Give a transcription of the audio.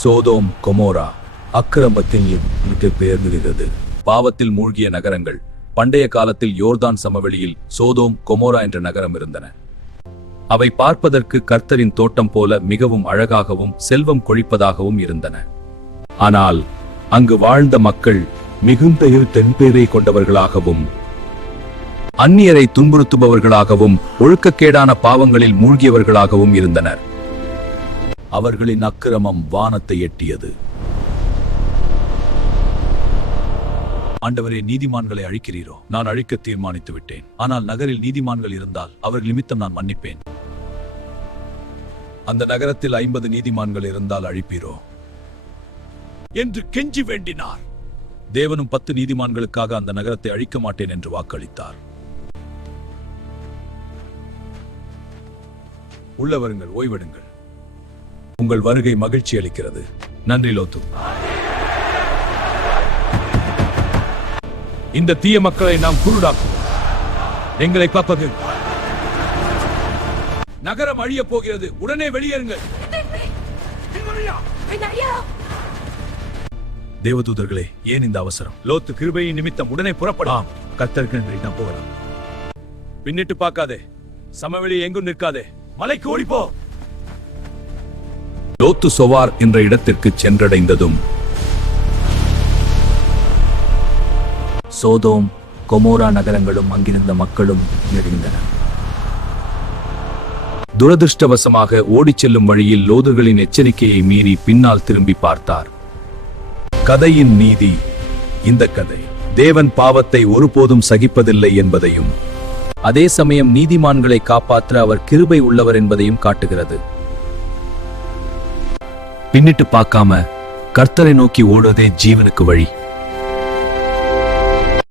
Sodom Gomorrah அக்கிரமத்தின் பெயர்ந்திருந்தது. பாவத்தில் மூழ்கிய நகரங்கள். பண்டைய காலத்தில் யோர்தான் சமவெளியில் சோதோம் கொமோரா என்ற நகரம் இருந்தன. அவை பார்ப்பதற்கு கர்த்தரின் தோட்டம் போல மிகவும் அழகாகவும் செல்வம் கொழிப்பதாகவும் இருந்தன. ஆனால் அங்கு வாழ்ந்த மக்கள் மிகுந்த தென்பேரை கொண்டவர்களாகவும் அந்நியரை துன்புறுத்துபவர்களாகவும் ஒழுக்கக்கேடான பாவங்களில் மூழ்கியவர்களாகவும் இருந்தனர். அவர்களின் அக்கிரமம் வானத்தை எட்டியது. ஆண்டவரே, நீதிமான்களை அழிக்கிறீரோ? நான் அழிக்க தீர்மானித்து விட்டேன். ஆனால் நகரில் நீதிமான்கள் இருந்தால் அவர்கள் நிமித்தம் நான் மன்னிப்பேன். அந்த நகரத்தில் 50 நீதிமான்கள் இருந்தால் அழிப்பீரோ என்று கெஞ்சி வேண்டினார். தேவனும் 10 நீதிமான்களுக்காக அந்த நகரத்தை அழிக்க மாட்டேன் என்று வாக்களித்தார். உள்ளவருங்கள், ஓய்வெடுங்கள். உங்கள் வருகை மகிழ்ச்சி அளிக்கிறது. நன்றி லோத்து. இந்த தீய மக்களை நாம் குருடாக்குவோம். எங்களை காப்பது. நகரம் அழிய போகிறது. உடனே வெளியேறுங்கள். தேவதூதர்களே, ஏன் இந்த அவசரம்? லோத்து கிருபையின் நிமித்தம் உடனே புறப்படலாம். கர்த்தருக்கு நாம் போகலாம். பின்னிட்டு பார்க்காதே. சமவெளி எங்கும் நிற்காதே. மலைக்கு ஓடிப்போ. லோத்து சொவார் என்ற இடத்திற்கு சென்றடைந்ததும் சோதோம் கொமோரா நகரங்களும் அங்கிருந்த மக்களும் நெடுந்தன. துரதிருஷ்டவசமாக ஓடிச் செல்லும் வழியில் லோதுகளின் எச்சரிக்கையை மீறி பின்னால் திரும்பி பார்த்தார். கதையின் நீதி. இந்த கதை தேவன் பாவத்தை ஒருபோதும் சகிப்பதில்லை என்பதையும், அதே சமயம் நீதிமான்களை காப்பாற்ற அவர் கிருபை உள்ளவர் என்பதையும் காட்டுகிறது. பின்னிட்டு பார்க்காம கர்த்தரை நோக்கி ஓடுவதே ஜீவனுக்கு வழி.